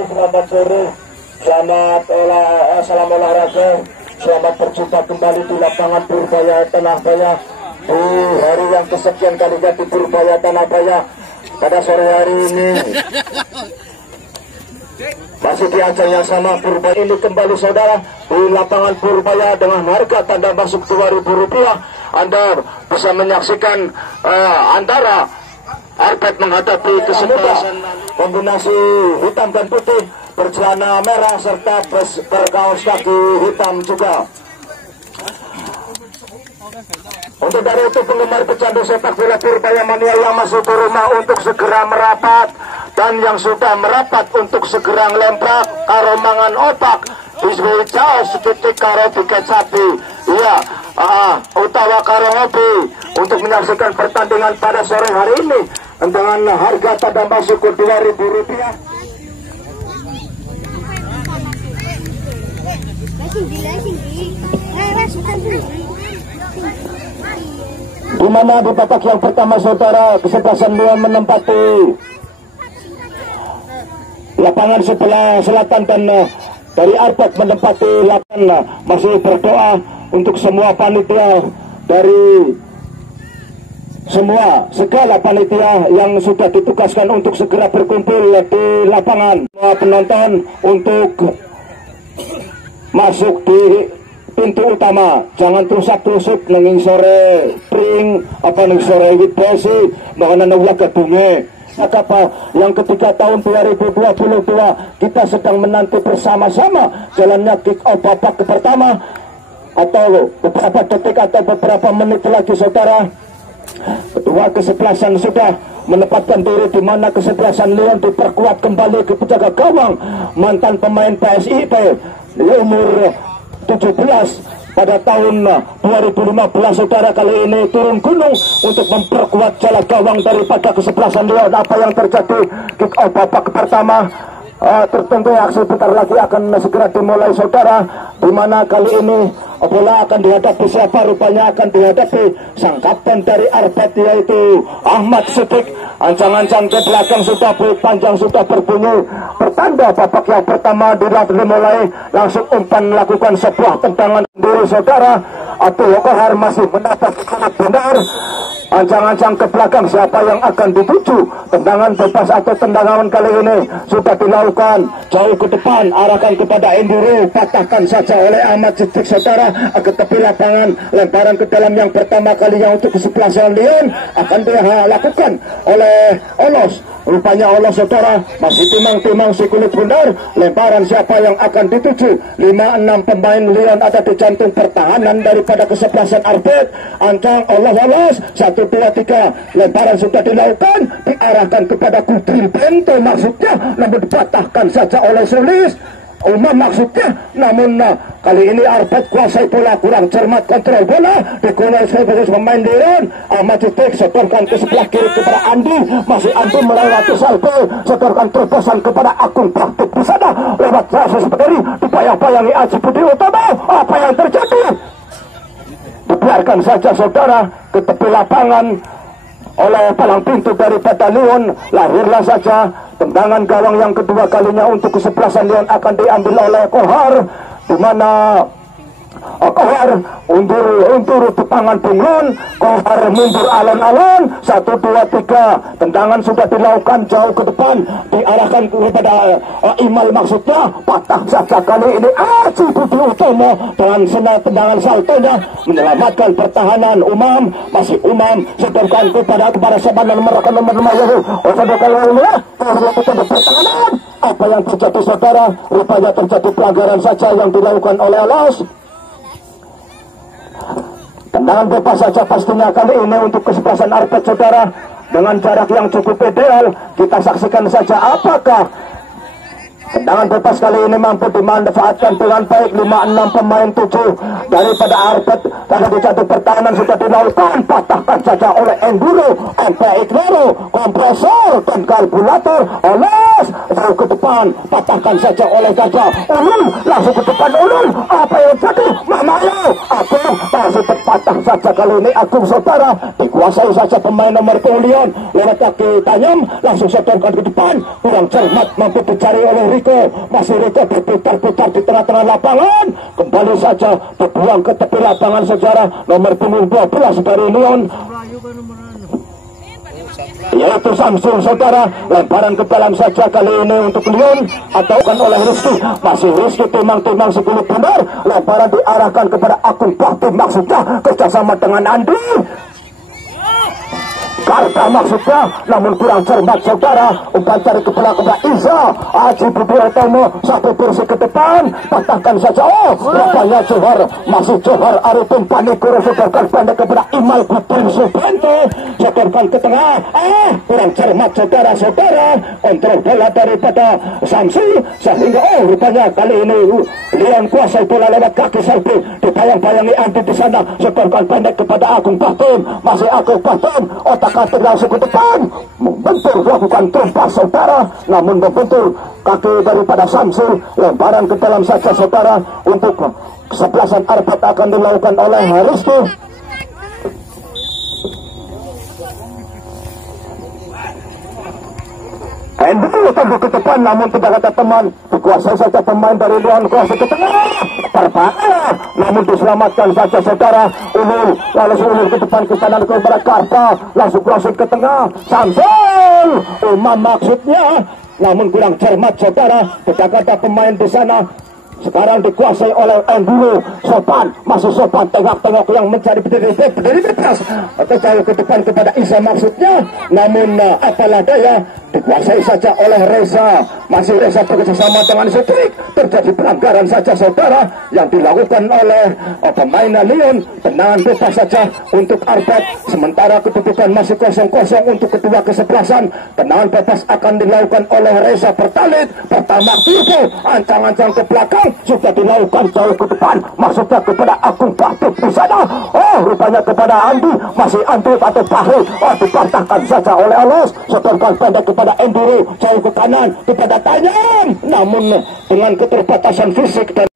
Selamat sore, salam olahraga, selamat berjumpa kembali di lapangan Purbaya Tanahbaya di hari yang kesekian kalinya di Purbaya Tanahbaya. Pada sore hari ini masih di ajang yang sama, Purbaya ini kembali saudara di lapangan Purbaya dengan harga tanda masuk Rp2.000. Anda bisa menyaksikan antara Arbet menghadapi kesebelasan kombinasi hitam dan putih, bercelana merah serta berkaos kaki hitam juga. Untuk dari itu penggemar pecandu sepak bola Purbaya Mania yang masuk ke rumah untuk segera merapat, dan yang sudah merapat untuk segera ngelemprak karo mangan opak disebut jauh sedikit karo dikecapi, iya, utawa karo ngopi, untuk menyaksikan pertandingan pada sore hari ini dengan harga tanda masuk Rp2.000. Di mana di babak yang pertama saudara kesebelasan Leon menempati lapangan sebelah selatan, dan dari Arbet menempati lapangan. Masih berdoa untuk semua panitia dari segala panitia yang sudah ditugaskan untuk segera berkumpul di lapangan. Semua penonton untuk masuk di pintu utama, jangan terusak-terusuk nenging sore pring apa neng sore wibesi mengenai ulah gedunge. Apa yang ketiga tahun 2022 kita sedang menanti bersama-sama jalannya kick off babak pertama, atau beberapa detik atau beberapa menit lagi saudara. Kedua kesebelasan sudah menempatkan diri, di mana kesebelasan Leon diperkuat kembali ke penjaga gawang mantan pemain PSIP umur 17 pada tahun 2015 saudara, kali ini turun gunung untuk memperkuat jala gawang daripada kesebelasan Leon. Apa yang terjadi? Kick off babak pertama tertentu aksi bentar lagi akan segera dimulai saudara, di mana kali ini bola akan dihadapi siapa? Rupanya akan dihadapi sang kapten dari Arbet, yaitu Ahmad Siddiq. Ancang-ancang ke belakang sudah panjang sudah berbunyi pertanda babak yang pertama dimulai. Langsung umpan melakukan sebuah tendangan diri saudara. Abdul Kohar masih mendapat benar. Ancang-ancang ke belakang siapa yang akan dituju? Tendangan bebas atau tendangan kali ini sudah dilakukan jauh ke depan, arahkan kepada Enduro, patahkan saja oleh Ahmad Siddiq saudara ke tepi lapangan. Lemparan ke dalam yang pertama kalinya untuk kesebelasan Leon akan dilakukan oleh Olos. Rupanya Olos saudara masih timang-timang si kulit bundar. Lemparan siapa yang akan dituju? 5-6 pemain Leon ada di jantung pertahanan daripada kesebelasan Arbet. Ancang Olos 1, 2, 3. Lemparan sudah dilakukan, diarahkan kepada Kudri Bento maksudnya, namun dipatahkan saja oleh Solis Umam maksudnya. Namun kali ini Arbet kuasai bola, kurang cermat kontrol bola, dikuasai sebagai pemain Leon. Ahmad Siddiq setorkan ke sebelah kiri kepada Andi, masih Andi melewati Salpe, setorkan terobosan kepada Agung Praktik di sana lewat jasa seperti dibayang-bayangi Aji Budi Utama. Apa yang terjadi? Dibiarkan saja saudara ke tepi lapangan oleh palang pintu daripada Leon. Lahirlah saja tendangan gawang yang kedua kalinya untuk kesebelasan Leon akan diambil oleh Kohar, di mana Kohar undur di tangan Bunglon. Kohar mundur alon-alon. 1, 2, 3. Tendangan sudah dilakukan jauh ke depan, diarahkan kepada Imal maksudnya, patah saja kali ini Aji Budi Utomo dengan senang tendangan saltonya menyelamatkan pertahanan. Masih Umam sedangkan kepada siapa nomor Yahu pertahanan. Apa yang terjadi saudara? Rupanya terjadi pelanggaran saja yang dilakukan oleh Alas. Tendangan bebas saja pastinya kali ini untuk kesebelasan Arbet saudara, dengan jarak yang cukup ideal. Kita saksikan saja apakah tendangan bebas kali ini mampu dimanfaatkan dengan baik. 5-6 pemain 7 daripada Arbet karena di jatuh pertahanan sudah dilakukan, patahkan saja oleh Enduro, MP Ignoro, kompresor dan karburator. Oles jauh ke depan, patahkan saja oleh Gajah. Ulul langsung ke depan Ulul. Apa yang jadi? Mamayo Agung masih terpatah saja kali ini. Agung saudara dikuasai saja pemain nomor 10 Leon lewat kaki Tanyam, langsung setorkan ke depan, kurang cermat mampu dicari oleh Riko. Masih Riko berputar-putar di tengah-tengah lapangan, kembali saja berbuang ke tepi lapangan sejarah nomor punggung 12 dari Leon, yaitu Samsul saudara. Lemparan ke dalam saja kali ini untuk Leon atau kan oleh Rizky. Masih Rizky timang-timang Sekulit Bundar. Lemparan diarahkan kepada Agung Bakti, maksudnya kerjasama dengan Andi Karta maksudnya, namun kurang cermat saudara. Umpan cari ke belakang Iza Haji Budi Otomo sampai bersih ke depan, patahkan saja. Oh, rupanya Johar, masih Johar Arifin Panikuro setorkan pendek kepada Imal Gudin Subento, setorkan ke tengah. Kurang cermat saudara-saudara. Kontrol bola daripada Samsi sehingga rupanya kali ini Leon kuasai bola lewat kaki Selby, dipayang-payangi Andi di sana, setorkan pendek kepada Agung Batin. Masih Agung Batin, otak atik langsung ke depan, membentur lakukan trompas saudara, namun membentur kaki daripada Samsul. Lemparan ke dalam saja saudara untuk kesebelasan Arbat akan dilakukan oleh Rizky. Hendro tembus ke depan, namun tidak ada teman, dikuasai saja pemain dari Leon, kuasai ke tengah, terbakar, namun diselamatkan saja saudara. Ulul, lalu ulul ke depan ke kanan kepada Karta, langsung crossing ke tengah, Samsul Umam maksudnya, namun kurang cermat saudara. Tidak ada pemain di sana. Sekarang dikuasai oleh Enduro. Sopan, masih Sopan tengok-tengok yang mencari berdiri bebas atau jauh ke depan kepada Isa maksudnya, namun apalah daya, dikuasai saja oleh Reza. Masih Reza bekerjasama dengan Setrik. Terjadi pelanggaran saja saudara yang dilakukan oleh pemain Leon. Tenangan bebas saja untuk Arbat, sementara kedudukan masih 0-0 untuk kedua kesebelasan. Tenangan bebas akan dilakukan oleh Reza Pertalit. Pertama Tirko, ancang-ancang ke belakang, sudah dilakukan jauh ke depan, maksudnya kepada Agung Batuk di sana. Rupanya kepada Andi, masih Andi atau Bahri. Dipatahkan saja oleh Alos, setorkan pendek kepada Enduro, jauh ke kanan kepada Tanyam, namun dengan keterbatasan fisik dan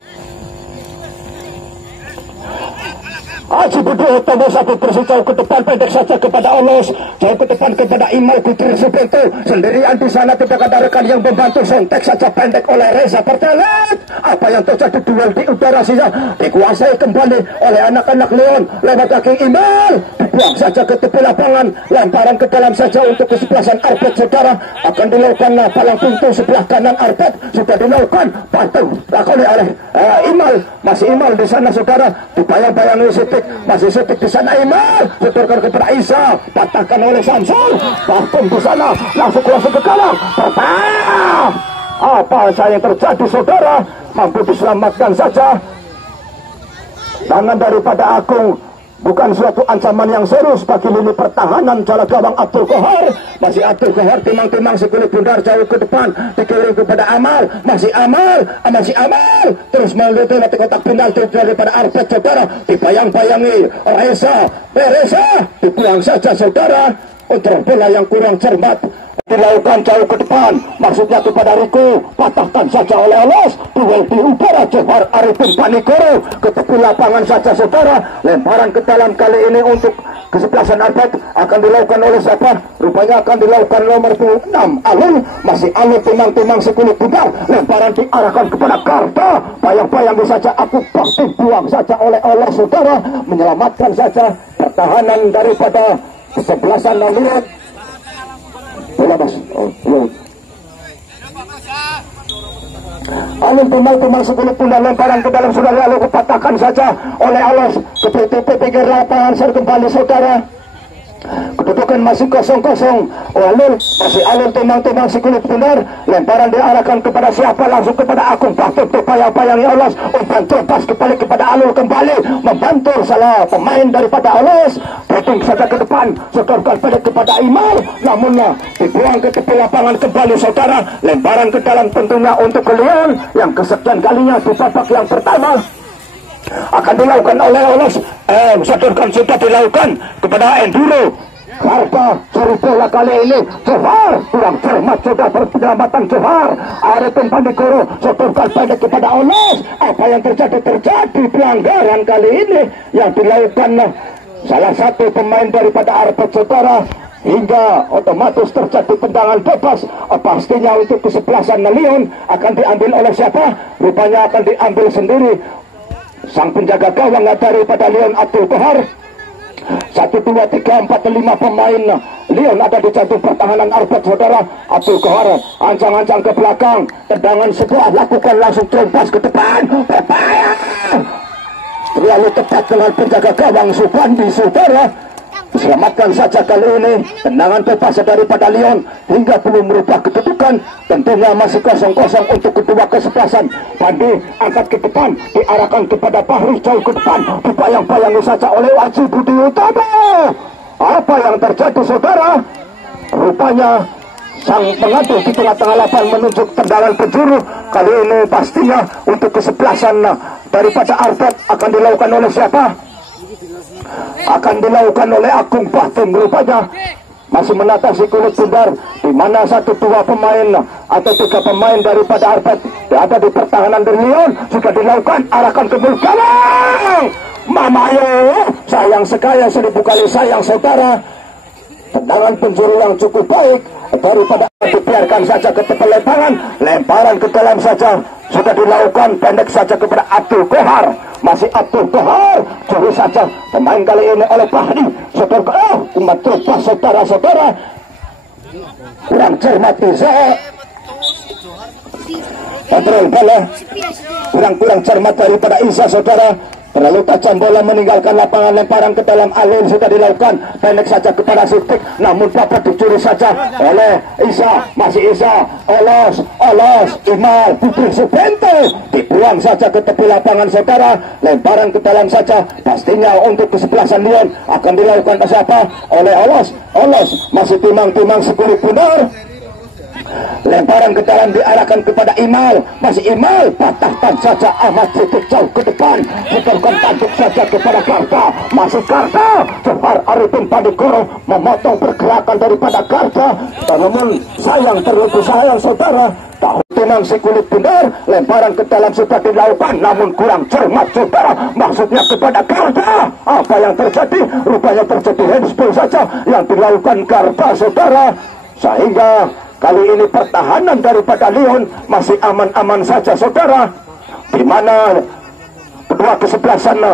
Haji Budi Otomo satu bersih jauh ke depan, pendek saja kepada Olos, jauh ke depan kepada Imal Gudri Subento. Sendirian di sana tidak ada rekan yang membantu, sontek saja pendek oleh Reza Pertelet. Apa yang terjadi, duel di udara saja dikuasai kembali oleh anak-anak Leon lewat kaki Imal, dibuang saja ke tepi lapangan. Lemparan ke dalam saja untuk kesebelasan Arbet saudara, akan dilakukan palang pintu sebelah kanan. Arbet sudah dilakukan, pantau lakoni oleh Imal, masih Imal di sana saudara, dipayang-payangi Setik, masih Setik di sana. Imal setorkan kepada Isa, patahkan oleh Samsul. Bahkan di sana langsung ke kanan, tertang. Apa yang terjadi saudara, mampu diselamatkan saja. Tangan daripada Agung bukan suatu ancaman yang serius bagi lini pertahanan jala gawang Abdul Kohar. Masih Abdul Kohar timang-timang Sekulit Bundar jauh ke depan, dikirim kepada Amal, masih Amal, terus melalui mati kotak penalti daripada Arbet saudara, dipayang-payangi Reza, dibuang saja saudara. Untuk bola yang kurang cermat dilakukan jauh ke depan, maksudnya kepada Riko, patahkan saja oleh Olos. Duel di udara, Johar Arifin Panikoro ke tepi lapangan saja saudara. Lemparan ke dalam kali ini untuk kesebelasan Arbet akan dilakukan oleh siapa? Rupanya akan dilakukan nomor 6 Alun, masih Alun timang-timang Sekulit Bundar. Lemparan diarahkan kepada Karta, bayang-bayang saja aku Bakti, buang saja oleh Olos saudara, menyelamatkan saja pertahanan daripada kesebelasan Leon. Bola mas, Alun timang-timang Sekulit Bundar, lemparan ke dalam sudah lalu kepatahkan saja oleh Alos ke pinggir lapangan. Kembali saudara, kedudukan masih 0-0. Alun, masih Alun timang-timang Sekulit Bundar. Lemparan diarahkan kepada siapa? Langsung kepada Agung Bakti, dipayang-payangi Olos. Umpan terlepas kembali kepada Alun, kembali membantu salah pemain daripada Olos. Betung saja ke depan, setorkan pendek kepada Imal, namun dibuang ke tepi lapangan kembali saudara. Lemparan ke dalam tentunya untuk Leon yang kesekian kalinya di babak yang pertama akan dilakukan oleh Olos. Setorkan sudah dilakukan kepada Enduro. Karta curi bola kali ini Johar kurang cermat sudah berpenyelamatan Johar. Arifin Pandikoro setorkan pendek kepada Olos. Apa yang terjadi pelanggaran kali ini yang dilakukan salah satu pemain daripada Arpet saudara, hingga otomatis terjadi tendangan bebas. Pastinya untuk kesebelasan Leon akan diambil oleh siapa? Rupanya akan diambil sendiri sang penjaga gawang daripada Leon Abdul Kohar. 1, 2, 3, 4, 5 pemain Leon ada di jantung pertahanan Arpet saudara. Abdul Kohar ancang-ancang ke belakang, tendangan sebuah lakukan langsung terlepas ke depan. Berbahaya, terlalu tepat dengan penjaga gawang Subandi saudara. Diselamatkan saja kali ini. Tendangan bebas daripada Leon hingga belum merubah kedudukan. Tentunya masih 0-0 untuk kedua kesebelasan. Pandi angkat ke depan, diarahkan kepada Fahri jauh ke depan, dibayang-bayangi saja oleh Waji Budi Utama. Apa yang terjadi saudara? Rupanya sang pengadu di tengah-tengah lapangan menunjuk tendangan penjuru. Kali ini pastinya untuk kesebelasan daripada Arpet akan dilakukan oleh siapa? Akan dilakukan oleh Agung Batin. Rupanya masih menatasi kulit bundar, di mana 1, 2 pemain atau 3 pemain daripada Arpet ada di pertahanan dari Leon. Jika dilakukan, arahkan ke mulut gawang. Mamayo, sayang sekali, 1000 kali sayang saudara. Tendangan penjuru yang cukup baik daripada dibiarkan saja ke tepi lemparan. Lemparan ke dalam saja sudah dilakukan, pendek saja kepada Abdul Kohar. Masih Abdul Kohar, curi saja pemain kali ini oleh Fahri. Saudara, umat terlepas saudara-saudara. Kurang cermat Iza. Kontrol bola kurang cermat daripada Iza saudara. Terlalu tajam bola meninggalkan lapangan, lemparan ke dalam alun sudah dilakukan, pendek saja kepada Siftik, namun dapat dicuri saja oleh Isa. Masih Isa, Olos, Imal, Putri Subento, dibuang saja ke tepi lapangan saudara. Lemparan ke dalam saja, pastinya untuk kesebelasan Leon akan dilakukan ke siapa? Oleh Olos, masih timang-timang sekulit benar. Lemparan ke dalam diarahkan kepada Imal. Masih Imal, patahkan saja Ahmad Sidik jauh ke depan, putarkan tanduk saja kepada Karta. Masih Karta, Johar Arifin Pandikoro memotong pergerakan daripada Karta. Namun sayang, terlalu sayang saudara. Tahu tenang si kulit benar. Lemparan ke dalam sudah dilakukan, namun kurang cermat saudara. Maksudnya kepada Karta. Apa yang terjadi? Rupanya terjadi handsball saja yang dilakukan Karta saudara. Sehingga kali ini pertahanan daripada Leon masih aman-aman saja saudara, di mana kedua kesebelasan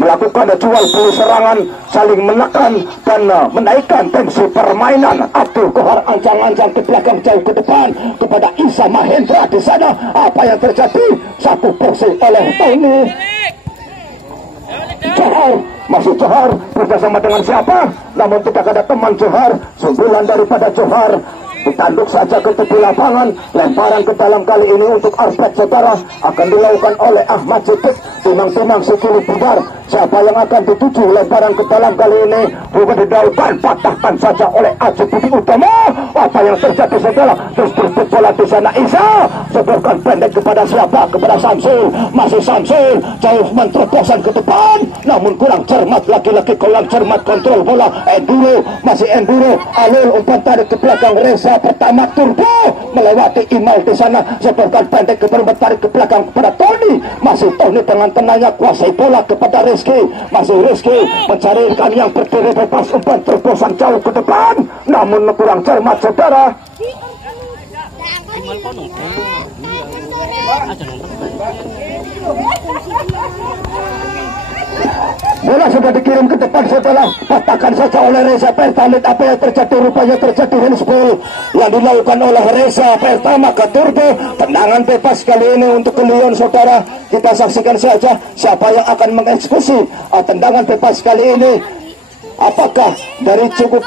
melakukan jual beli serangan, saling menekan dan menaikkan tensi permainan. Abdul Kohar ancang-ancang ke belakang jauh ke depan kepada Isa Mahendra di sana. Apa yang terjadi? 1-0 oleh Tony. Johar, masih Johar bersama dengan siapa? Namun tidak ada teman Johar. Sundulan daripada Johar ditanduk saja ke tepi lapangan. Lemparan ke dalam kali ini untuk Arpet saudara akan dilakukan oleh Ahmad Sidik. Timang-timang sekili bubar. Siapa yang akan dituju? Lemparan ke dalam kali ini bukan dilakukan, patahkan saja oleh Aji Budi Utama. Apa yang terjadi saudara? Terus berbut bola di sana Isa, setorkan pendek kepada siapa? Kepada Samsul. Masih Samsul jauh menterobosan ke depan, namun kurang cermat, lagi-lagi kurang cermat kontrol bola. Enduro, masih Enduro, Alul umpan tarik ke belakang. Reza pertama turbo melewati Imal di sana, setorkan pendek kepada tarik ke belakang kepada Tony. Masih Tony dengan tenangnya kuasai bola kepada Rizky. Masih Rizky mencarikan yang berdiri bebas, umpan terbosan jauh ke depan, namun kurang cermat saudara. Bola sudah dikirim ke depan setelah patahkan saja oleh Reza Pertamit. Apa yang terjadi? Rupanya terjadi handsball yang dilakukan oleh Reza pertama ke Turbo. Tendangan bebas kali ini untuk Leon saudara. Kita saksikan saja siapa yang akan mengeksekusi tendangan bebas kali ini. Apakah dari cukup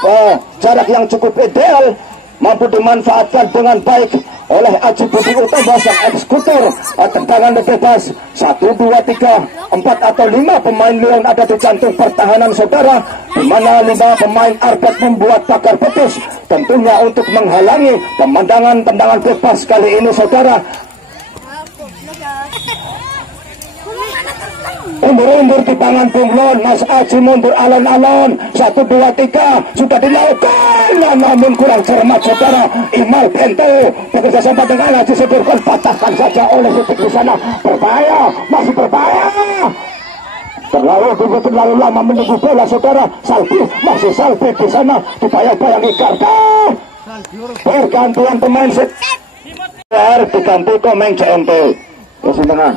jarak yang cukup ideal mampu dimanfaatkan dengan baik oleh Aji Budi Utama sang eksekutor tendangan bebas. 1, 2, 3, 4 atau 5 pemain Leon ada di jantung pertahanan saudara, di mana 5 pemain Arpet membuat pagar betis tentunya untuk menghalangi pemandangan tendangan bebas kali ini saudara. Undur-undur di tangan bunglon, Mas Aji mundur alon-alon, 1, 2, 3 sudah dilakukan, namun kurang cermat saudara. Imal Bento bekerja sama dengan Haji Sedirkon, patahkan saja oleh Sidik di sana. Berbahaya, masih berbahaya, terlalu lama menunggu bola saudara. Salpi, masih Salpi di sana, dibayang-bayangi Garda. Pergantian pemain diganti Komeng CMT ke tengah.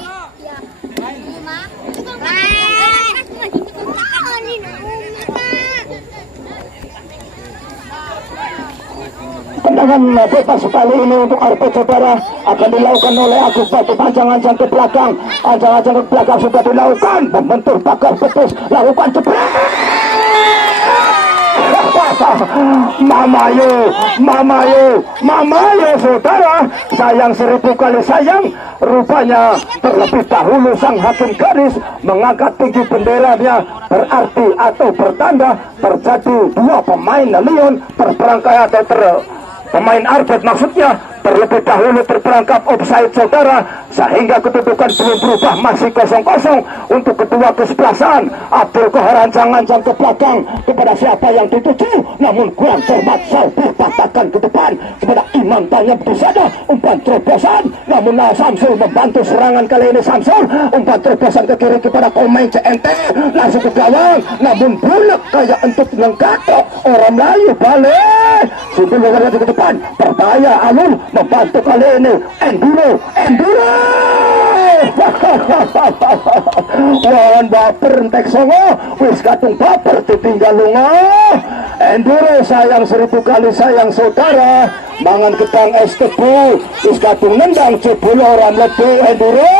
Tendangan bebas sekali ini untuk Arpet saudara, akan dilakukan oleh Agus Batu. Ancang-ancang ke belakang, ancang-ancang ke belakang sudah dilakukan, membentur pagar betis, lakukan jebret. Mamayo saudara, sayang 1000 kali sayang. Rupanya terlebih dahulu sang hakim garis mengangkat tinggi benderanya, berarti atau bertanda terjadi 2 pemain Lyon terperangkap atau pemain Arbet maksudnya terlebih dahulu terperangkap offside saudara, sehingga kedudukan belum berubah, masih 0-0 untuk kedua kesebelasan. Abdul Kohar ancang-ancang ke belakang kepada siapa yang dituju, namun kurang cermat. Salpi patahkan ke depan kepada Iman Tanyam di sana, umpan terobosan, namun Samsul membantu serangan kali ini. Samsul umpan terobosan ke kiri kepada Komeng CNT, langsung ke gawang, namun bulat kayak untuk mengkatok orang Melayu balik. Sudah lagi ke depan, berbahaya. Alun membantu kali ini. Enduro wan baper entek songo, wis katung baper ditinggal lunga. Enduro sayang 1000 kali sayang saudara, mangan ketang es tebu, wis katung nendang jebul orang lebih. Enduro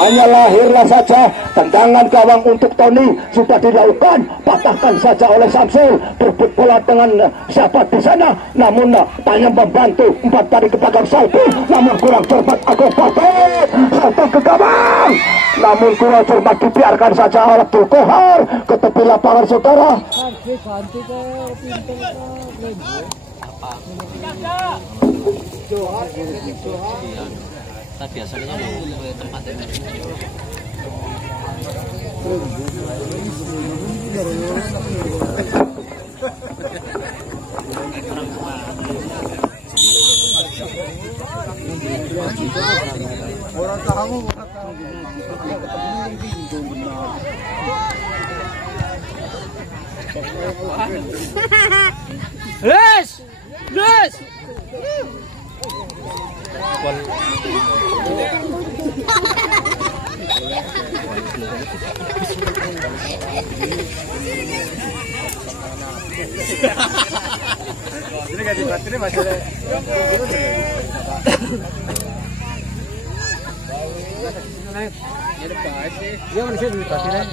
hanya lahirlah saja. Tendangan gawang untuk Tony sudah dilakukan, patahkan saja oleh Samsul, berebut bola dengan siapa di sana, namun Tanya membantu, 4 kali ke belakang Salpi, namun kurang cermat. Agus Batu salto ke gawang, namun kurang cermat, dibiarkan saja oleh Abdul Kohar ke tepi lapangan saudara. Biasanya tempat orang tahu Les ini gak dibateri masih ada. Dia manusia di baterainya.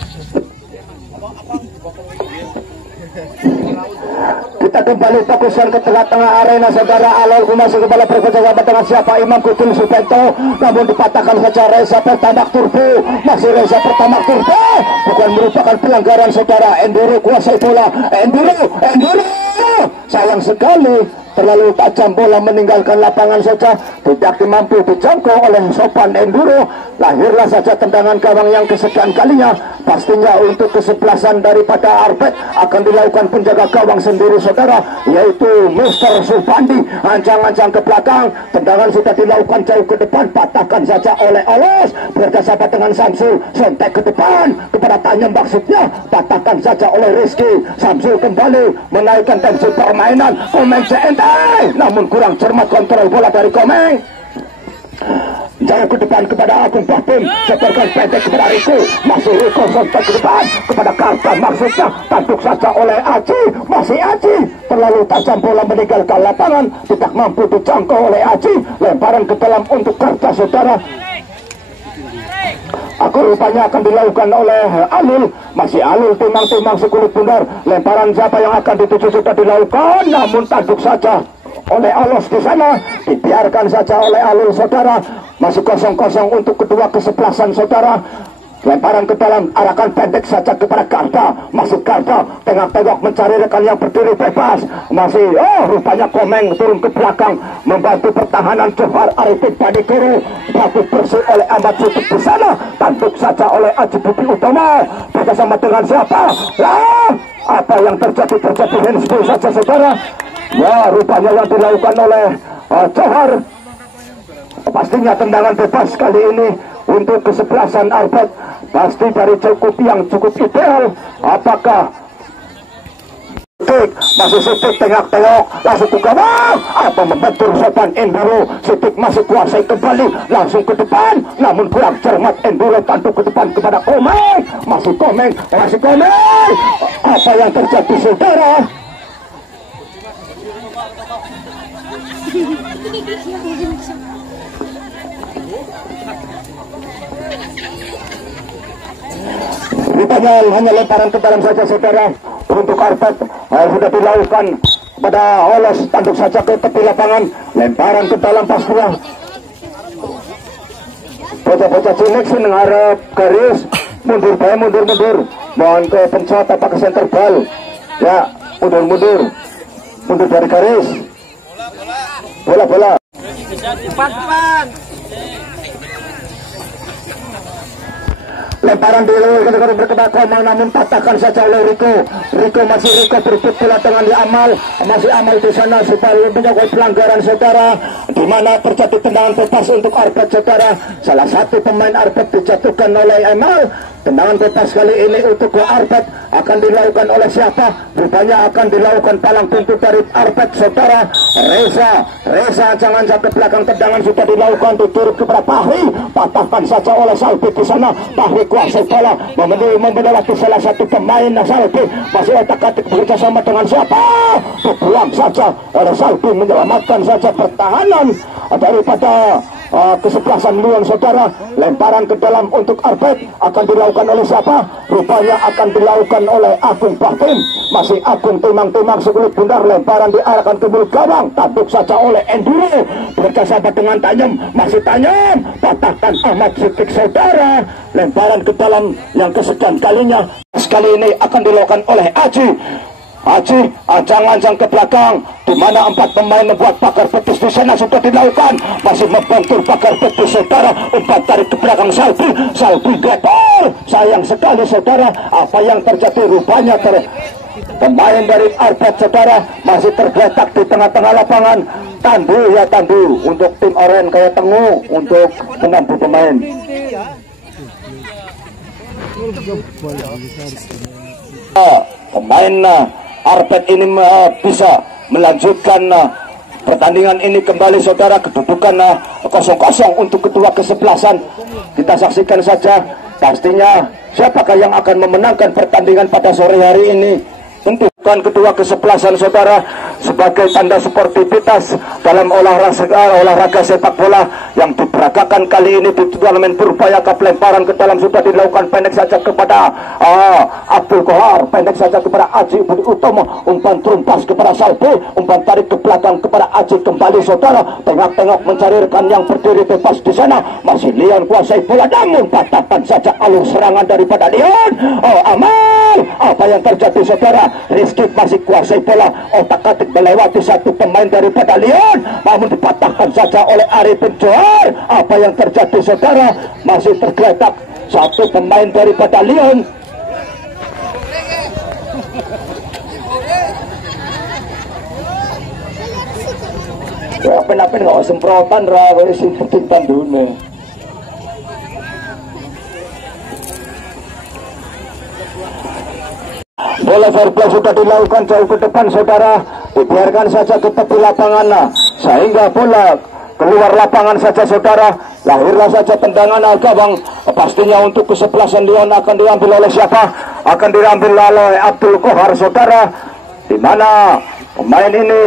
Kita kembali fokuskan ke tengah-tengah arena saudara. Alol masih kepala berkerjasama dengan siapa, Imam Kudul Subento, namun dipatahkan saja Reza Pertamak Turbo. Masih Reza Pertamak Turbo, bukan merupakan pelanggaran saudara. Enduro kuasai bola, Enduro sayang sekali, terlalu tajam bola meninggalkan lapangan saja, tidak mampu dijangkau oleh Sopan Enduro. Lahirlah saja tendangan gawang yang kesekian kalinya. Pastinya untuk kesebelasan daripada Arbet akan dilakukan penjaga gawang sendiri saudara, yaitu Mr. Supandi. Ancang-ancang ke belakang, tendangan sudah dilakukan jauh ke depan, patahkan saja oleh Olos, berkesempatan dengan Samsul, sontek ke depan kepada Tanya maksudnya, patahkan saja oleh Rizky. Samsul kembali menaikkan tensi permainan. Komeng CNT, namun kurang cermat kontrol bola dari Komeng. Jauh ke depan kepada Agung Bahtim, sebarkan pendek kepada Riko, masih Riko sontek ke depan kepada Karta maksudnya, tanduk saja oleh Aji, masih Aji, terlalu tajam bola meninggalkan lapangan, tidak mampu dijangkau oleh Aji, lemparan ke dalam untuk Karta saudara. Aku rupanya akan dilakukan oleh Alul, masih Alul timang-timang sekulit bundar, lemparan siapa yang akan dituju sudah dilakukan, namun tanduk saja oleh Alos di sana, dibiarkan saja oleh Alul saudara. Masih 0-0 untuk kedua kesebelasan saudara. lemparan ke dalam, arahkan pendek saja kepada Karta. Masih Karta, tengok-tengok mencari rekan yang berdiri bebas. Masih, rupanya Komeng turun ke belakang membantu pertahanan Johar Arifin Padikoro. Bagus bersih oleh Ahmad Sutik di sana, tanduk saja oleh Aji Budi Utama. Bersama dengan siapa? Apa yang terjadi handsball saja saudara. Ya, rupanya yang dilakukan oleh Johar. Pastinya tendangan bebas kali ini untuk kesebelasan Albert. Pasti dari cukup yang cukup ideal. Apakah Sidik masih Sidik tengok-tengok langsung ke gawang, apa membentur Sopan Enduro. Sidik masih kuasai kembali langsung ke depan, namun kurang cermat Enduro, tanduk ke depan kepada Komeng. Masih Komeng. Apa yang terjadi saudara? Rupanya hanya lemparan ke dalam saja saudara untuk karpet sudah dilakukan pada Oles, tanduk saja ke tepi lapangan, lemparan ke dalam pastinya. Bocah-bocah cilik sih mengharap garis mundur, mohon ke pencot apa ke center ball ya, mundur dari garis, bola Depan. lemparan dulu berkebat Komeng, namun patahkan saja oleh Riko masih berbut bola dengan Amal, masih Amal di sana supaya menyokong pelanggaran saudara, di mana terjadi tendangan bebas untuk Arbet saudara. Salah satu pemain Arbet dijatuhkan oleh Amal. Tendangan bebas kali ini untuk Arbet akan dilakukan oleh siapa? Rupanya akan dilakukan palang pintu dari Arbet saudara. Reza jangan sampai belakang, tendangan sudah dilakukan diturut kepada Pahri, patahkan saja oleh Salbi di sana. Pahri kuasai bola membelawati salah satu pemain. Salbi masih otak-atik bekerja sama dengan siapa? Dibuang saja oleh Salbi, menyelamatkan saja pertahanan daripada kesebelasan Lyon saudara. Lemparan ke dalam untuk Arbet akan dilakukan oleh siapa? Rupanya akan dilakukan oleh Agung Batin. Masih Agung timang-timang sekulit bundar, lemparan diarahkan ke mulut gawang, tanduk saja oleh Enduro bekerjasama dengan Tanyem. Masih Tanyem, patahkan Ahmad Sidik saudara. Lemparan ke dalam yang kesekian kalinya sekali ini akan dilakukan oleh Aji, ancang-ancang ke belakang, di mana 4 pemain membuat pagar betis di sana sudah dilakukan. Masih membentur pagar betis saudara, umpan tarik ke belakang Salbi gol. Sayang sekali saudara, apa yang terjadi? Rupanya pemain dari Arbet saudara masih tergeletak di tengah-tengah lapangan. Tandu untuk tim Oren kayak Tengu untuk mengambil pemain. Pemain Arbet ini bisa melanjutkan pertandingan ini kembali saudara. Kedudukan 0-0 untuk kedua kesebelasan. Kita saksikan saja pastinya siapakah yang akan memenangkan pertandingan pada sore hari ini. Tentukan kedua kesebelasan saudara sebagai tanda sportivitas dalam olahraga sepak bola yang diperagakan kali ini di turnamen Purbaya Cup. Lemparan ke dalam sudah dilakukan pendek saja kepada Abdul Kohar, pendek saja kepada Aji Budi Utomo, umpan terumpas kepada Salbi, umpan tarik ke belakang kepada Aji kembali saudara. Tengok-tengok mencari rekan yang berdiri bebas di sana. Masih Leon kuasai bola, namun patahkan saja alur serangan daripada Leon. Amal, apa yang terjadi saudara? Rizky masih kuasai bola, otak-atik melewati satu pemain daripada Leon, namun dipatahkan saja oleh Arifin Johar. Apa yang terjadi saudara? Masih tergeletak satu pemain daripada Leon. Ya apa-apa nggak semprotan rawa sini tintan dulu. Bola fairplay sudah dilakukan jauh ke depan saudara, dibiarkan saja ke tepi lapangan sehingga bola keluar lapangan saja saudara. Lahirlah saja tendangan gawang. Pastinya untuk kesebelasan Leon akan diambil oleh siapa? Akan diambil oleh Abdul Kohar saudara, di mana pemain ini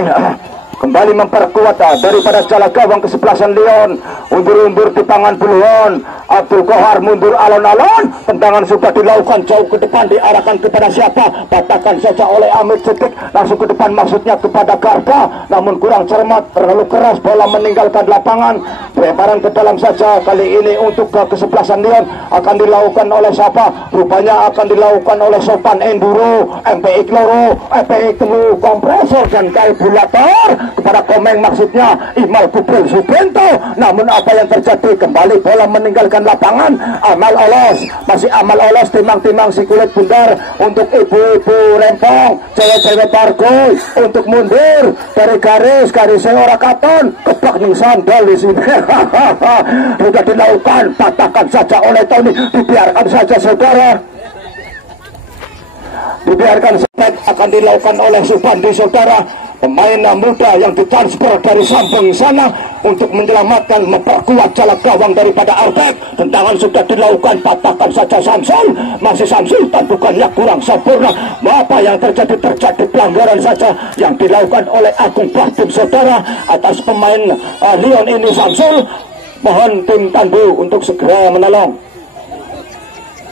kembali memperkuat daripada jala gawang kesebelasan Leon. Undur-undur di tangan puluhan Abdul Kohar mundur alon-alon, tendangan sudah dilakukan jauh ke depan, diarahkan kepada siapa? Patakan saja oleh Amit Cetik, langsung ke depan maksudnya kepada Garda, namun kurang cermat, terlalu keras, bola meninggalkan lapangan, lemparan ke dalam saja. Kali ini untuk ke kesebelasan Leon akan dilakukan oleh siapa? Rupanya akan dilakukan oleh Sopan Enduro, MPI Kloro, MPI Telu Kompresor dan kalkulator kepada Komeng maksudnya Imal Kubril Subento. Namun apa yang terjadi? Kembali bola meninggalkan lapangan. Amal olos, masih amal olos, timang-timang si kulit bundar untuk ibu-ibu rempong, cewek-cewek pargoy untuk mundur dari garis ora katon, kebak ning sandal di sini. Sudah dilakukan, patahkan saja oleh Tony, dibiarkan saja saudara. Dibiarkan sampai akan dilakukan oleh Supandi saudara. Pemain muda yang ditransfer dari Sampang sana untuk menyelamatkan, memperkuat jala gawang daripada Arbek. Tendangan sudah dilakukan, patahkan saja Samsul, masih Samsul, tandukannya kurang sempurna. Apa yang terjadi? Terjadi pelanggaran saja yang dilakukan oleh Agung Bahtim saudara atas pemain Leon ini Samsul. Mohon tim Tandu untuk segera menolong,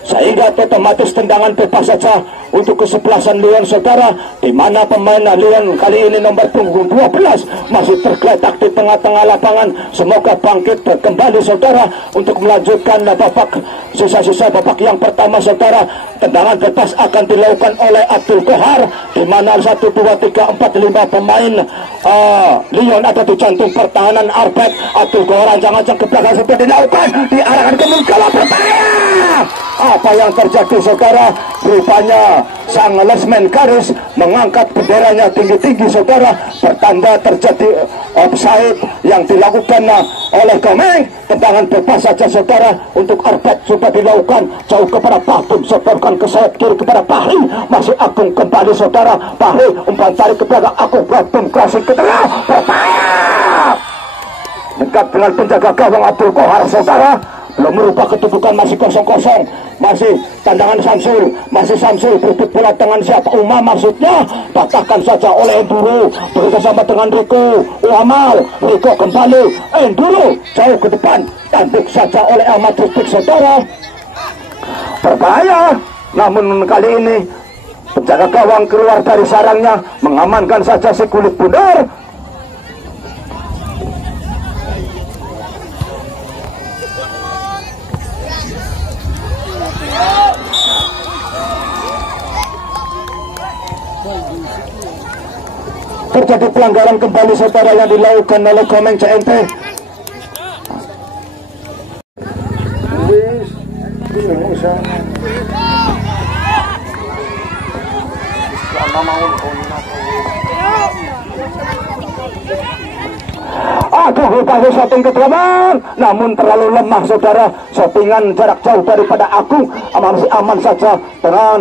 sehingga otomatis tendangan bebas saja untuk kesebelasan Leon saudara, di mana pemain Leon kali ini nomor punggung 12 masih tergeletak di tengah-tengah lapangan. Semoga bangkit kembali saudara untuk melanjutkan babak sisa-sisa babak yang pertama saudara. Tendangan bebas akan dilakukan oleh Abdul Kohar, di mana 1, 2, 3, 4, 5 pemain Leon ada di jantung pertahanan Arbek. Abdul Kohar ancang-ancang ke belakang sudah dilakukan, diarahkan ke Mungkala, berbahaya. Apa yang terjadi saudara? Rupanya sang lesmen garis mengangkat benderanya tinggi-tinggi saudara, pertanda terjadi offside yang dilakukan oleh Komeng. Tendangan bebas saja saudara untuk Arbek sudah dilakukan jauh kepada Bahtim, setorkan ke sayap kiri kepada Bahri, masih Agung kembali saudara. Bahri umpan tarik ke belakang, Agung Bahtim klasik ke tengah, berbahaya. Dekat dengan penjaga gawang Abdul Kohar saudara, belum merubah kedudukan, masih kosong-kosong, masih tendangan Samsul, masih Samsul berebut bola dengan siapa? Umar maksudnya, patahkan saja oleh Enduro bekerjasama dengan Riko Amal. Riko kembali, Enduro jauh ke depan, tanduk saja oleh Ahmad Rizky saudara, berbahaya. Namun kali ini penjaga gawang keluar dari sarangnya, mengamankan saja si kulit bundar. Terjadi pelanggaran kembali saudara yang dilakukan oleh Komeng CNT. Aduh, upaya shooting ke belakang, namun terlalu lemah saudara. Shootingan jarak jauh daripada Agung, masih aman saja dengan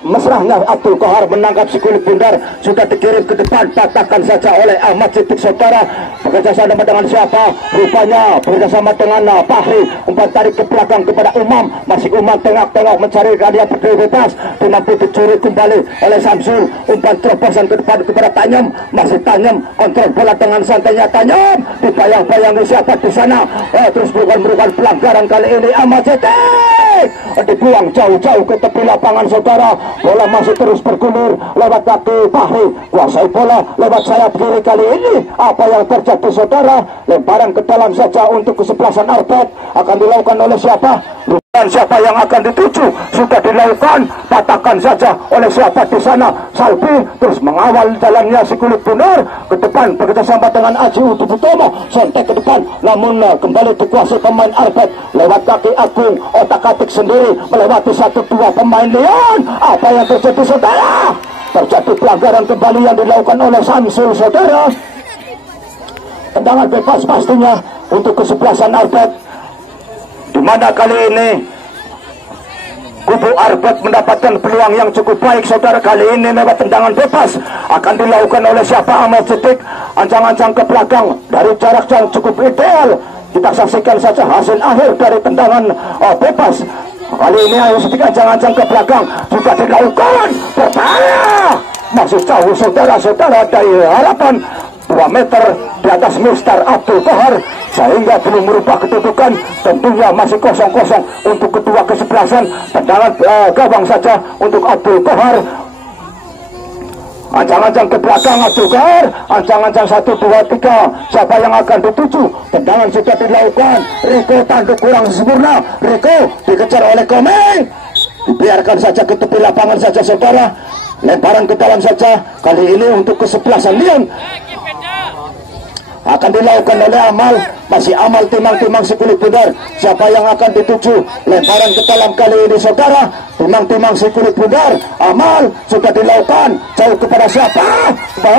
mesrahnya Abdul Kohar menangkap si kulit bundar. Sudah dikirim ke depan, patahkan saja oleh Ahmad Siddiq saudara. Bekerjasama dengan siapa? Rupanya bekerjasama dengan Fahri. Umpan tarik ke belakang kepada Umam, masih Umam tengok-tengok mencari dia berdiri bebas, mampu dicuri kembali oleh Samsul. Umpan terobosan ke depan kepada Tanyem, masih Tanyem kontrol bola dengan santainya Tanyem, dibayang-bayangi siapa di sana. Terus merupakan pelanggaran kali ini Ahmad Siddiq, dibuang jauh-jauh ke tepi lapangan saudara. Bola masih terus bergulir lewat kaki Fahri, kuasai bola lewat sayap kiri. Kali ini apa yang terjadi saudara? Lemparan ke dalam saja untuk kesebelasan Arbek akan dilakukan oleh siapa? Dan siapa yang akan dituju sudah dilakukan, patahkan saja oleh siapa di sana? Salpi terus mengawal jalannya si kulit bundar ke depan bekerjasama dengan Aji Udubutomo, sontek ke depan, namun kembali dikuasai pemain Arbek lewat kaki Agung, otak-atik sendiri melewati 1-2 pemain Leon. Apa yang terjadi saudara? Terjadi pelanggaran kembali yang dilakukan oleh Samsul saudara. Tendangan bebas pastinya untuk kesebelasan Arbek, di mana kali ini kubu Arbek mendapatkan peluang yang cukup baik saudara. Kali ini lewat tendangan bebas akan dilakukan oleh siapa? Ahmad Siddiq, ancang-ancang ke belakang dari jarak yang cukup ideal. Kita saksikan saja hasil akhir dari tendangan bebas. Kali ini Ahmad Siddiq ancang-ancang ke belakang, juga dilakukan, berbahaya. Masih jauh saudara-saudara dari harapan 2 meter di atas Mister Abdul Qahar, sehingga belum merubah kedudukan. Tentunya masih kosong-kosong untuk kedua kesebelasan. Tendangan gawang saja untuk Abdul Qahar. Ancang-ancang ke belakang Abdul Qahar, ancang-ancang 1, 2, 3. Siapa yang akan dituju? Tendangan sudah dilakukan. Riko tanduk kurang sempurna. Riko dikejar oleh Komeng. Dibiarkan saja ke tepi lapangan saja saudara. Lemparan ke dalam saja. Kali ini untuk kesebelasan Lyon akan dilakukan oleh Amal. Masih Amal timang-timang si kulit pudar. Siapa yang akan dituju? Lemparan ke dalam kali ini saudara. Timang-timang si kulit pudar. Amal sudah dilakukan. Jauh kepada siapa?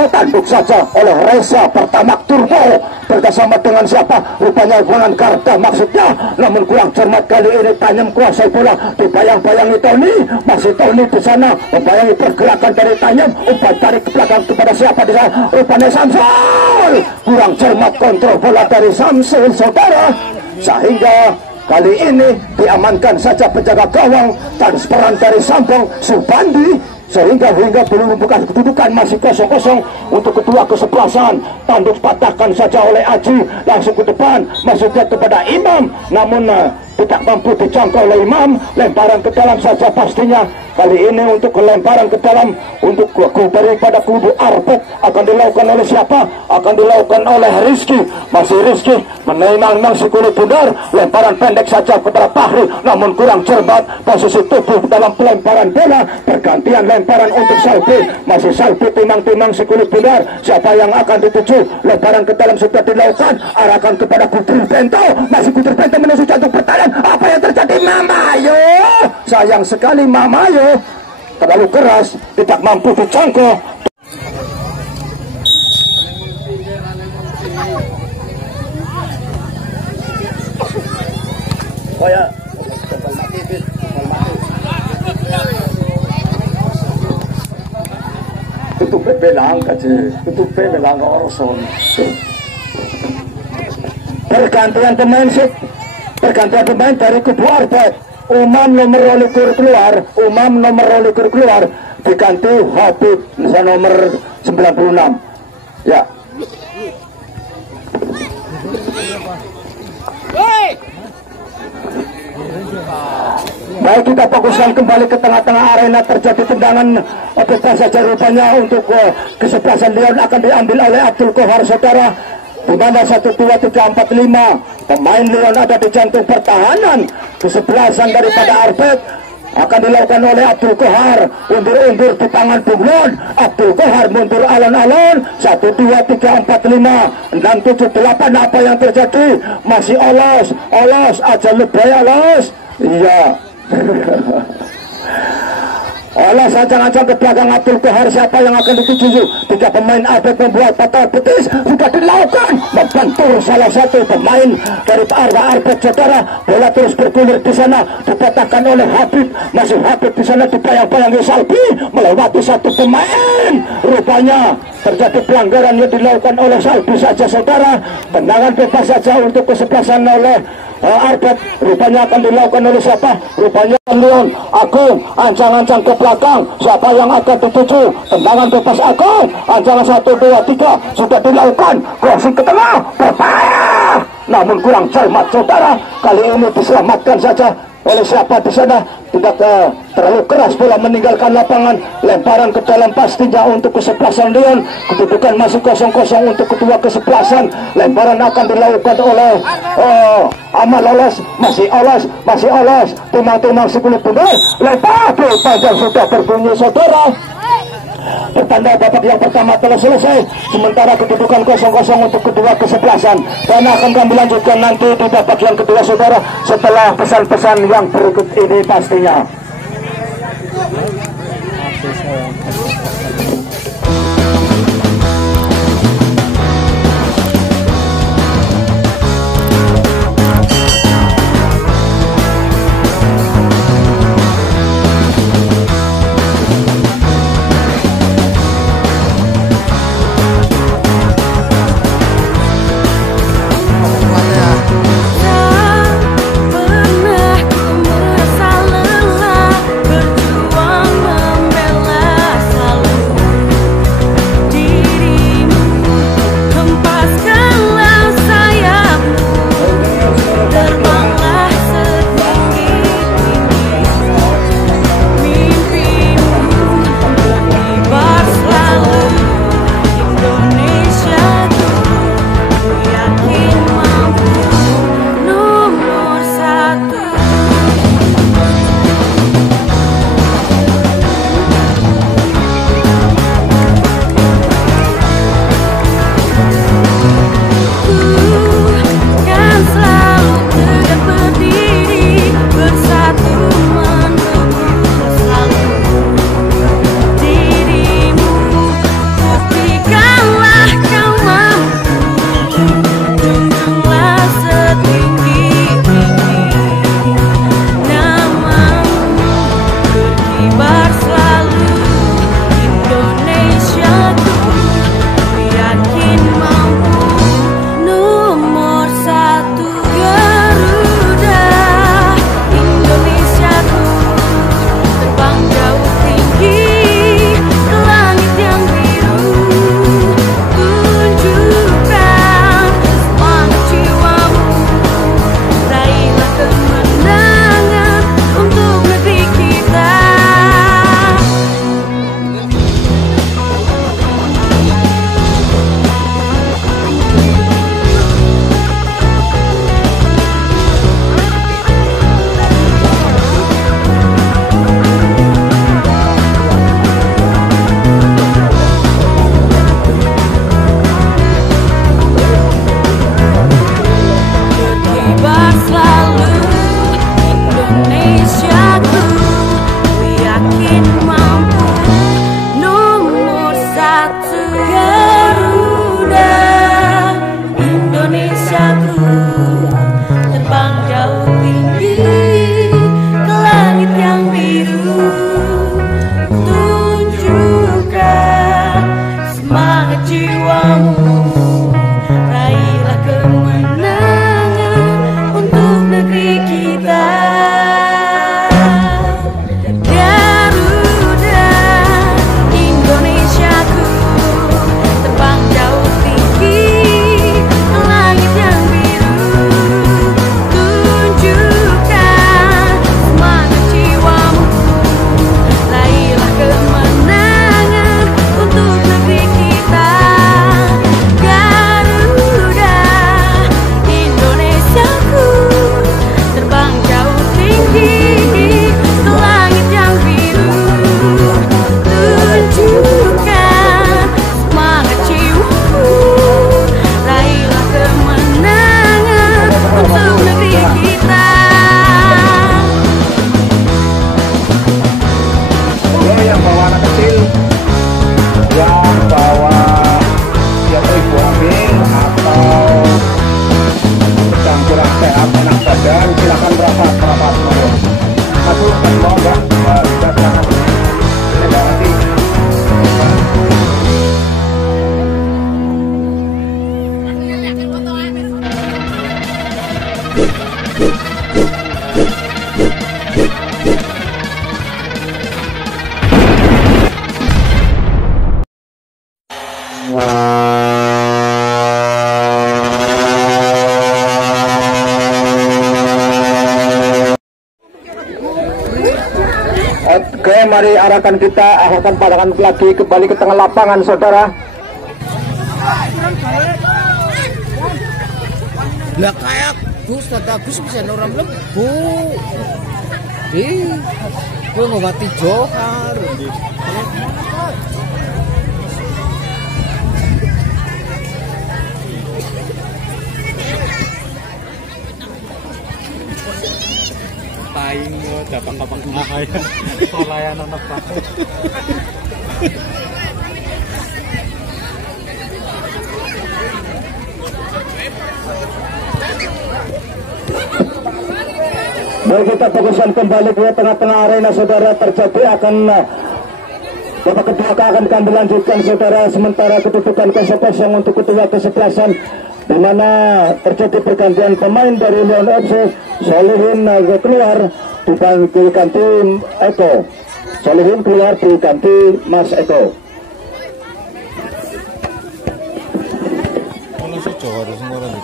Tanduk saja oleh Reza Pertama Turbo. Bersama dengan siapa? Rupanya dengan Karta maksudnya. Namun kurang cermat kali ini. Tanyam kuasai bola. Dibayang-bayangi Tony. Masih Tony di sana. Membayangi pergerakan dari Tanyam. Umpan tarik ke belakang kepada siapa di sana? Rupanya Samsul. Kurang cermat kontrol bola dari Samsul saudara. Sehingga kali ini diamankan saja penjaga gawang. Transferan dari Sambong Subandi. Sehingga belum membuka kedudukan, masih kosong-kosong untuk kedua kesebelasan. Tanduk patahkan saja oleh Aji. Langsung ke depan, maksudnya kepada Imam. Namun tidak mampu dijangkau oleh Imam. Lemparan ke dalam saja pastinya. Kali ini untuk lemparan ke dalam untuk daripada kubu Arpet akan dilakukan oleh siapa? Akan dilakukan oleh Rizky. Masih Rizky menang si kulit bundar. Lemparan pendek saja kepada Fahri, namun kurang cermat posisi tubuh dalam pelemparan bola. Pergantian lemparan untuk Salpi. Masih Salpi timang-timang si kulit bundar. Siapa yang akan dituju? Lemparan ke dalam sudah dilakukan. Arahkan kepada Putri Bento. Masih Putri Bento menuju jantung pertahanan. Apa yang terjadi? Mamayo, sayang sekali Mamayo terlalu keras, tidak mampu dijangkau. Oh ya, tutup belang kaje, tutup belang orson. Pergantian pemain sih. Pergantian pemain dari kubu Arbet. Umam nomor 12 keluar. Umam nomor 12 keluar. Diganti Habib nomor 96. Ya. Baik, kita fokuskan kembali ke tengah-tengah arena. Terjadi tendangan bebas saja rupanya untuk kesebelasan Lyon akan diambil oleh Abdul Qahar saudara. Di mana 1, 2, 3, 4, 5 pemain Lyon ada di jantung pertahanan. Kesebelasan daripada Arbet akan dilakukan oleh Abdul Qahar. Undur-undur di tangan Bunglon. Abdul Qahar mundur alon-alon. 1, 2, 3, 4, 5 6, 7, 8. Apa yang terjadi? Masih olos aja lebay olos. Iya. Olah ancang-ancang ke belakang Abdul Qahar. Siapa yang akan dituju? 3 pemain Arbet membuat patah betis. Sudah dilakukan. Membantu salah satu pemain dari Arbet saudara. Bola terus bergulir di sana. Dipatahkan oleh Habib. Masih Habib di sana dibayang-bayangi Salbi. Melewati 1 pemain. Rupanya terjadi pelanggaran yang dilakukan oleh Salbi saja saudara. Tendangan bebas saja untuk kesebelasan oleh Arbet. Rupanya akan dilakukan oleh siapa? Rupanya Lyon. Agung ancang-ancang ke belakang. Siapa yang akan dituju? Tendangan bebas Agung. Ancangan 1, 2, 3 sudah dilakukan. Crossing ke tengah. Berbahaya. Namun kurang cermat saudara. Kali ini diselamatkan saja oleh siapa di sana. Tidak terlalu keras bola meninggalkan lapangan. Lemparan ke dalam pastinya untuk kesebelasan Lyon. Kedudukan masih kosong-kosong untuk kedua kesebelasan. Lemparan akan dilakukan oleh Amal olos. Masih olos. Timang-timang si kulit bundar. Lempar panjang sudah berbunyi saudara. Pertanda babak yang pertama telah selesai. Sementara kedudukan kosong-kosong untuk kedua kesebelasan. Dan akan kami lanjutkan nanti di babak yang kedua saudara. Setelah pesan-pesan yang berikut ini pastinya. Tak pernah ku merasa lelah. selalu Indonesiaku, ku yakin mampu nomor satu. Garuda Indonesiaku, terbang jauh tinggi ke langit yang biru, tunjukkan semangat jiwamu, raihlah kemenangan untuk negeri kita. Garuda Indonesiaku, terbang jauh tinggi ke langit yang biru, tunjukkan semangat jiwamu, raihlah kemenangan untuk negeri kita. Garuda Indonesiaku, terbang jauh tinggi ke langit yang biru, tunjukkan semangat jiwamu, raihlah kemenangan untuk negeri kita. Lo yang bawa anak kecil, yang bawa siapa ibu hamil atau sedang kurang sehat enak badan, silakan merapat dulu. Satu dan mau enggak bisa silakan. Ini enggak nanti. Oke, mari arahkan pandangan lagi kembali ke tengah lapangan, saudara. Lah kayak Gus, kata Gus bisa orang lembu. Gue ngobati Johar. Paling dapat ngahaya. Solayan anak Pak. Mari kita fokuskan kembali ke tengah-tengah arena, saudara. Terjadi akan babak kedua akan dilanjutkan, saudara. Sementara kedudukan 0-0 untuk kedua kesebelasan, di mana terjadi pergantian pemain dari Lyon FC. Solihin keluar diganti Eko. Solihin keluar diganti Mas Eko. Johar semua orang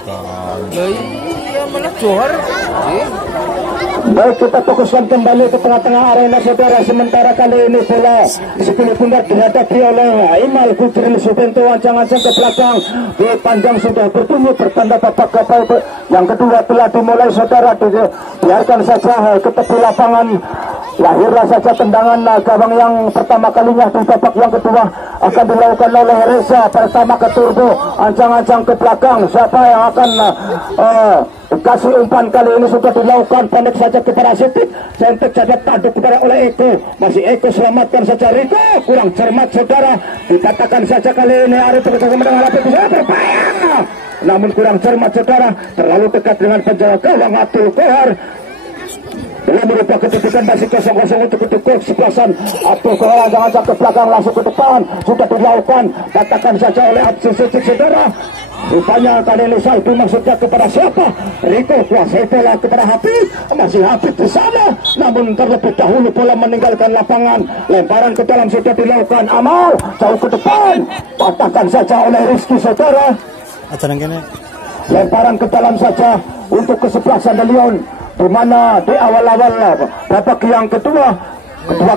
iya malah Johar. Baik, kita fokuskan kembali ke tengah-tengah arena, saudara. Sementara kali ini bola 10 bundar dihadapi oleh Imal Gudril Subento. Ancang-ancang ke belakang, di panjang sudah berbunyi bertanda babak yang kedua telah dimulai, saudara. Biarkan saja ke tepi lapangan. Lahirlah saja tendangan gawang yang pertama kalinya di babak yang kedua akan dilakukan oleh Reza. Pertama ke Turbo, ancang-ancang ke belakang. Siapa yang akan kasih umpan kali ini sudah dilakukan, pendek saja kepada Sitik. Sentek saja taduk kepada oleh Eko. Masih Eko, selamatkan saja Riko. Kurang cermat, saudara. Dikatakan saja kali ini Arif bersama dengan Lapis bisa berbahaya. Namun kurang cermat, saudara. Terlalu dekat dengan penjaga gawang Abdul Kohar. Belum merubah kedudukan, masih 0-0 untuk kedua kesebelasan. Abdul Kohar jangan ke belakang, langsung ke depan. Sudah dilakukan, katakan saja oleh Abdul Sitik, saudara. Rupanya kali ini Salbi maksudnya kepada siapa? Riko kuasai bola kepada Habib. Masih Habib di sana, namun terlebih dahulu bola meninggalkan lapangan. Lemparan ke dalam sudah dilakukan. Amal jauh ke depan, patahkan saja oleh Rizky, saudara. Lemparan ke dalam saja untuk kesebelasan Lyon, di mana di awal-awal babak yang kedua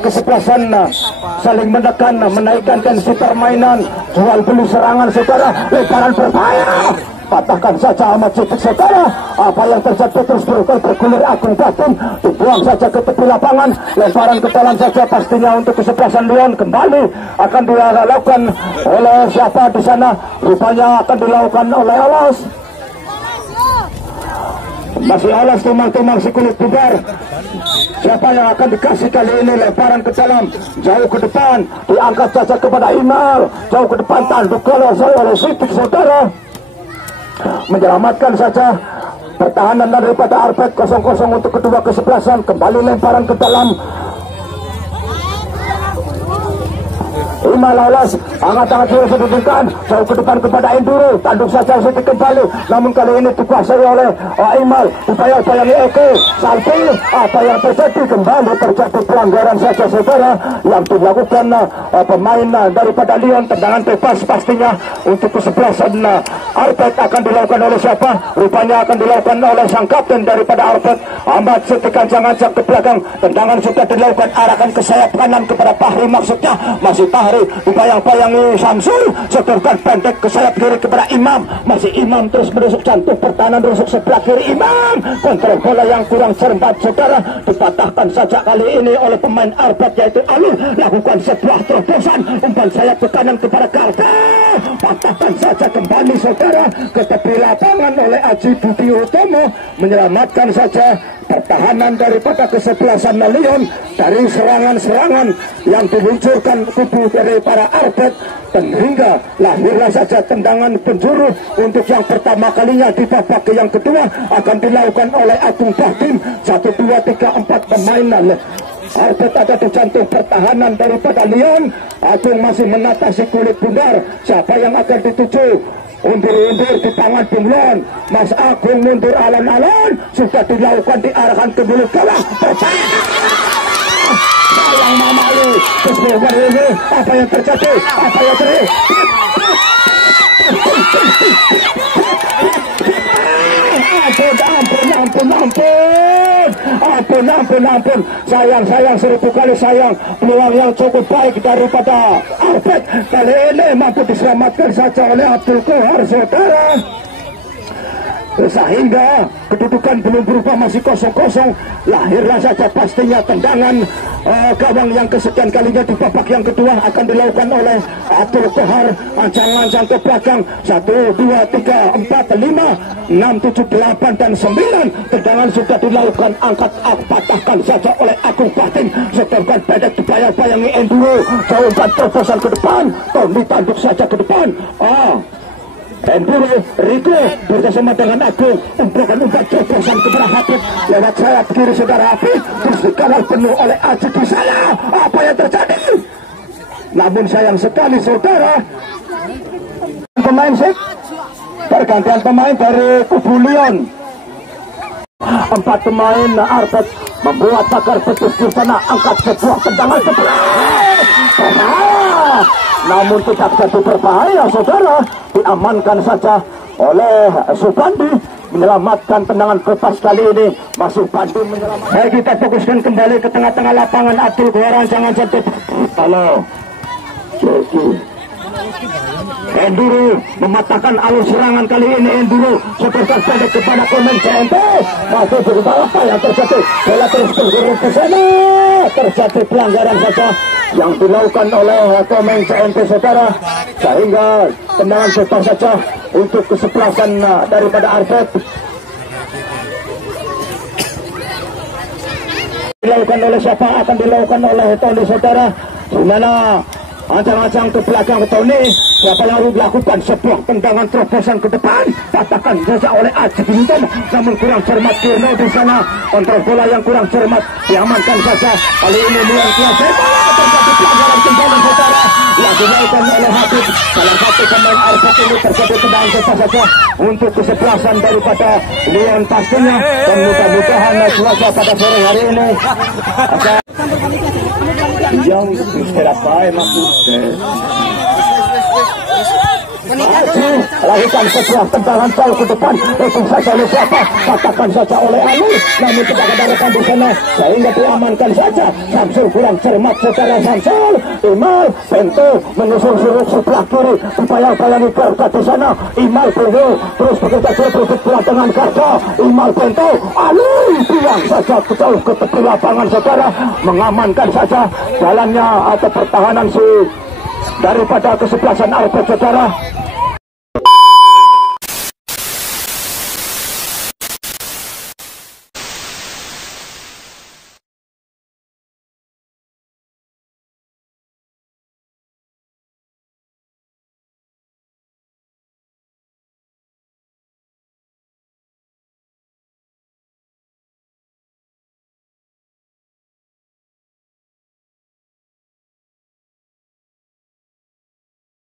kesebelasan saling menekan, menaikkan tensi permainan, jual beli serangan, saudara. Lemparan berbahaya, patahkan saja Ahmad Sidik, saudara. Apa yang terjadi terus bergulir Agung Batin, dibuang saja ke tepi lapangan. Lemparan ke dalam saja pastinya untuk kesebelasan Lyon. Kembali akan dilakukan oleh siapa di sana? Rupanya akan dilakukan oleh Alas. Masih alas timang-timang si kulit bubar. Siapa yang akan dikasih kali ini? Lemparan ke dalam, jauh ke depan, diangkat saja kepada Imal, jauh ke depan, tanduk oleh Sidik saudara, menyelamatkan saja pertahanan daripada Arpet. 0-0 untuk kedua kesebelasan. Kembali lemparan ke dalam, Imal lolos, hangat-hangat sudah sedikitkan, jauh ke depan kepada Enduro, tanduk saja Sidik kembali, namun kali ini dikuasai oleh Imal. Upaya-upayaannya Eko, sampai apa yang terjadi, kembali terjadi pelanggaran saja saudara yang dilakukan pemain daripada Lyon. Tendangan bebas pastinya untuk kesebelasan Arpet akan dilakukan oleh siapa? Rupanya akan dilakukan oleh sang kapten daripada Arpet, Ahmad Sidik. Ancang-ancang ke belakang, tendangan sudah dilakukan, arahkan ke sayap kanan kepada Fahri, maksudnya masih Fahri, dibayang-bayangi Samsul, setorkan pendek ke sayap kiri kepada Imam, masih Imam terus menusuk jantung pertahanan, menusuk sebelah kiri Imam, kontrol bola yang kurang cermat saudara, dipatahkan saja kali ini oleh pemain Arpet yaitu Alur, lakukan sebuah terobosan, umpan sayap ke kanan kepada Karta, patahkan saja kembali saudara ke tepi lapangan oleh Aji Budi Utomo, menyelamatkan saja pertahanan daripada kesebelasan Lyon dari serangan-serangan yang diluncurkan kubu dari para Arpet, dan hingga lahirlah saja tendangan penjuru untuk yang pertama kalinya di babak yang kedua akan dilakukan oleh Agung Bahtim. 1, 2, 3, 4 pemain Arpet ada di jantung pertahanan daripada Lyon. Agung masih menata si kulit bundar, siapa yang akan dituju? Undur-undur di tangan Bunglon, Mas Agung mundur alon-alon, sudah dilakukan, diarahkan ke mulut gawang, sayang Mamali, ini apa yang terjadi, apa yang terjadi, ampun, sayang, seribu kali sayang, peluang yang cukup baik daripada Arpet kali ini mampu diselamatkan saja oleh Abdul Kohar saudara, sehingga kedudukan belum berubah, masih 0-0. Lahirlah saja pastinya tendangan gawang yang kesekian kalinya di babak yang kedua akan dilakukan oleh Abdul Kohar, ancang-ancang ke belakang, 1, 2, 3, 4, 5, 6, 7, 8, dan 9. Tendangan sudah dilakukan, angkat, patahkan saja oleh Agung Bahtim, setorkan pendek dibayang-bayangi Enduro, jauh terobosan ke depan, Tommy tanduk saja ke depan, Enduro, Rico bersama dengan Agung, umpan terobosan kepada Hafid lewat sayap kiri saudara Hafid, terus dikawal penuh oleh Aji di sana. Apa yang terjadi? Namun sayang sekali saudara, pemain pergantian pemain dari kubu Lyon. 4 pemain Arpet membuat pagar betis di sana, angkat sebuah tendangan namun tidak jadi berbahaya saudara, diamankan saja oleh Supandi, menyelamatkan tendangan bebas kali ini. Masih Pandi menyelamatkan. Baik, kita fokuskan kembali ke tengah-tengah lapangan. Abdul Kohar, jangan jadi halo Enduro mematahkan alur serangan kali ini. Enduro seperti pendek kepada komen CMP, masih berubah. Apa yang terjadi? Bola terus bergerak ke sana, terjadi pelanggaran saja yang dilakukan oleh komen CMP saudara, sehingga tendangan bebas saja untuk kesebelasan daripada Arpet. Dilakukan oleh siapa? Akan dilakukan oleh Tony saudara, di mana ancang-ancang ke belakang ke Tony, siapa yang harus dilakukan sebuah tendangan terobosan ke depan, patahkan saja oleh Aji Binton, namun kurang cermat Kirno di sana, kontrol bola yang kurang cermat, diamankan saja kali ini luar biasa. Terjadi pelanggaran kembali saudara yang dilakukan oleh Habib, salah satu pemain Arpet ini. Terjadi tendangan bebas saja untuk kesebelasan daripada Lyon pastinya, dan mudah-mudahan cuaca pada sore hari ini yang istirahat lakukan sebuah tendangan jauh ke depan, itu saja oleh siapa? Katakan saja oleh Ali, namun tidak ada rekan di sana, sehingga diamankan saja. Samsul kurang cermat saudara, Samsul Imal Bento menyusul sebelah kiri, upaya-upaya berkat di sana. Imal Bento terus bekerja terus pulang dengan Karta. Imal Bento, Ali bilang saja jauh ke tepi lapangan saudara, mengamankan saja jalannya atau pertahanan daripada kesebelasan Arpet saudara.